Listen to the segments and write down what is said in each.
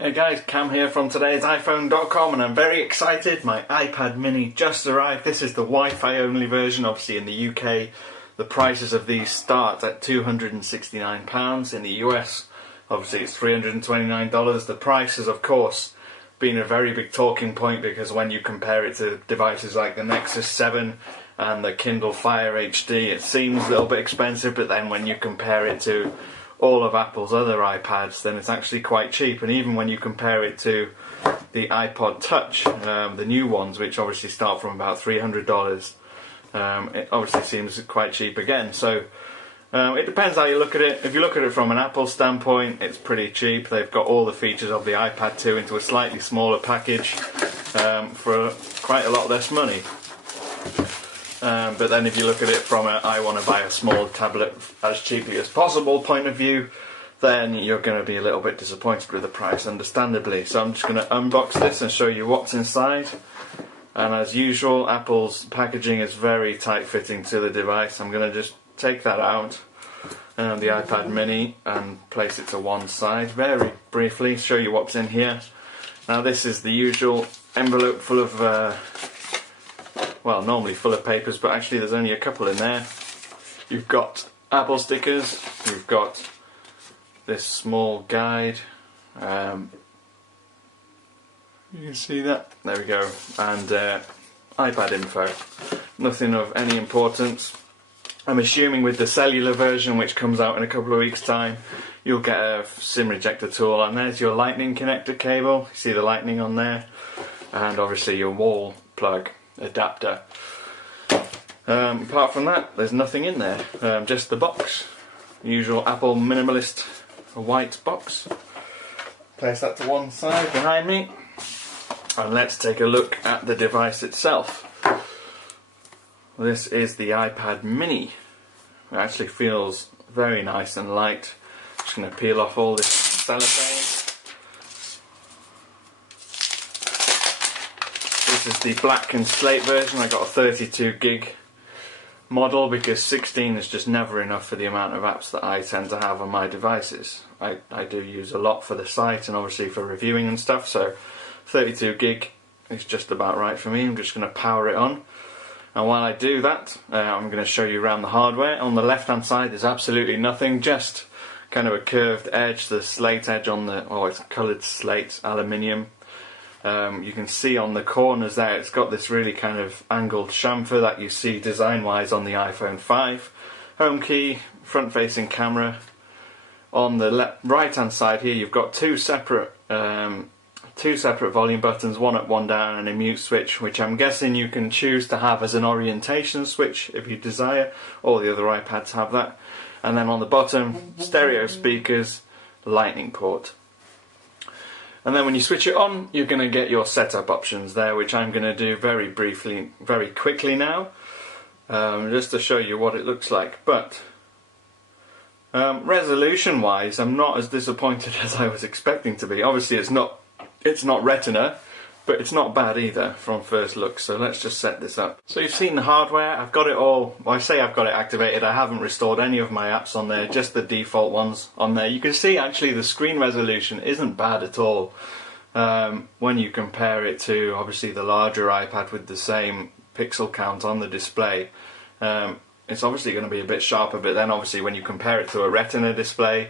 Hey guys, Cam here from today's iPhone.com, and I'm very excited. My iPad mini just arrived. This is the Wi-Fi only version. Obviously in the UK the prices of these start at £269. In the US obviously it's $329. The price has of course been a very big talking point because when you compare it to devices like the Nexus 7 and the Kindle Fire HD, it seems a little bit expensive, but then when you compare it to all of Apple's other iPads, then it's actually quite cheap. And even when you compare it to the iPod Touch, the new ones, which obviously start from about $300, it obviously seems quite cheap again. So it depends how you look at it. If you look at it from an Apple standpoint, it's pretty cheap. They've got all the features of the iPad 2 into a slightly smaller package for quite a lot less money. But then if you look at it from a I want to buy a small tablet as cheaply as possible point of view, then you're going to be a little bit disappointed with the price, understandably. So I'm just going to unbox this and show you what's inside. And as usual, Apple's packaging is very tight fitting to the device. I'm going to just take that out, the iPad mini, and place it to one side very briefly, show you what's in here. Now this is the usual envelope full of well, normally full of papers, but actually there's only a couple in there. You've got Apple stickers, you've got this small guide, you can see that, there we go, and iPad info. Nothing of any importance. I'm assuming with the cellular version, which comes out in a couple of weeks' time, you'll get a SIM rejector tool, and there's your lightning connector cable, you see the lightning on there, and obviously your wall plug adapter. Apart from that, there's nothing in there, just the box. Usual Apple minimalist white box. Place that to one side behind me, and let's take a look at the device itself. This is the iPad mini. It actually feels very nice and light. Just going to peel off all this cellophane. This is the black and slate version. I got a 32 gig model because 16 is just never enough for the amount of apps that I tend to have on my devices. I do use a lot for the site and obviously for reviewing and stuff, so 32 gig is just about right for me. I'm just going to power it on, and while I do that, I'm going to show you around the hardware. On the left hand side there's absolutely nothing, just kind of a curved edge, the slate edge on the, oh, it's coloured slate aluminium. You can see on the corners there it's got this really kind of angled chamfer that you see design wise on the iPhone 5. Home key, front facing camera. On the right hand side here you've got two separate volume buttons, one up, one down, and a mute switch, which I'm guessing you can choose to have as an orientation switch if you desire. All the other iPads have that. And then on the bottom, stereo speakers, lightning port. And then when you switch it on, you're going to get your setup options there, which I'm going to do very briefly, very quickly now, just to show you what it looks like. But resolution wise, I'm not as disappointed as I was expecting to be. Obviously it's not Retina, but it's not bad either from first look. So let's just set this up. So you've seen the hardware. I've got it all, well, I say I've got it activated. I haven't restored any of my apps on there, just the default ones on there. You can see actually the screen resolution isn't bad at all when you compare it to obviously the larger iPad with the same pixel count on the display. It's obviously going to be a bit sharper, but then obviously when you compare it to a Retina display,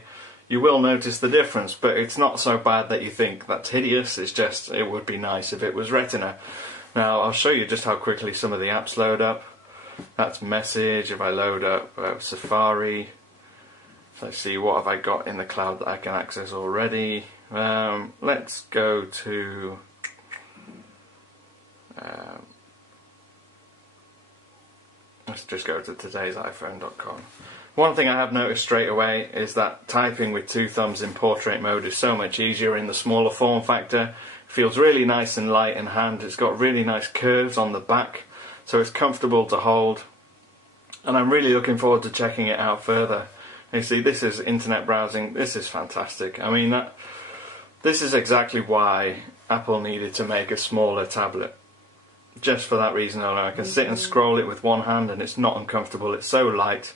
you will notice the difference, but it's not so bad that you think that's hideous. It's just, it would be nice if it was Retina. Now I'll show you just how quickly some of the apps load up. That's Message. If I load up Safari, let's see, what have I got in the cloud that I can access already. Let's go to let's just go to today's iPhone.com. One thing I have noticed straight away is that typing with two thumbs in portrait mode is so much easier in the smaller form factor. It feels really nice and light in hand. It's got really nice curves on the back, so it's comfortable to hold. And I'm really looking forward to checking it out further. You see, this is internet browsing. This is fantastic. I mean, this is exactly why Apple needed to make a smaller tablet. Just for that reason alone. I can sit and scroll it with one hand and it's not uncomfortable. It's so light.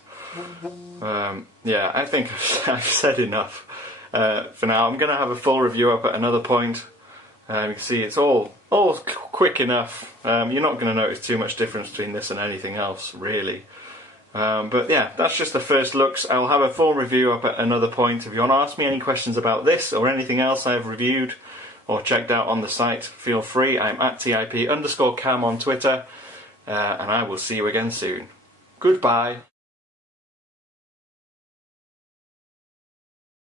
Yeah, I think I've said enough. for now. I'm going to have a full review up at another point. You can see it's all quick enough. You're not going to notice too much difference between this and anything else, really. But yeah, that's just the first looks. I'll have a full review up at another point. If you want to ask me any questions about this or anything else I've reviewed or checked out on the site, feel free. I'm at TIP_cam on Twitter, and I will see you again soon. Goodbye.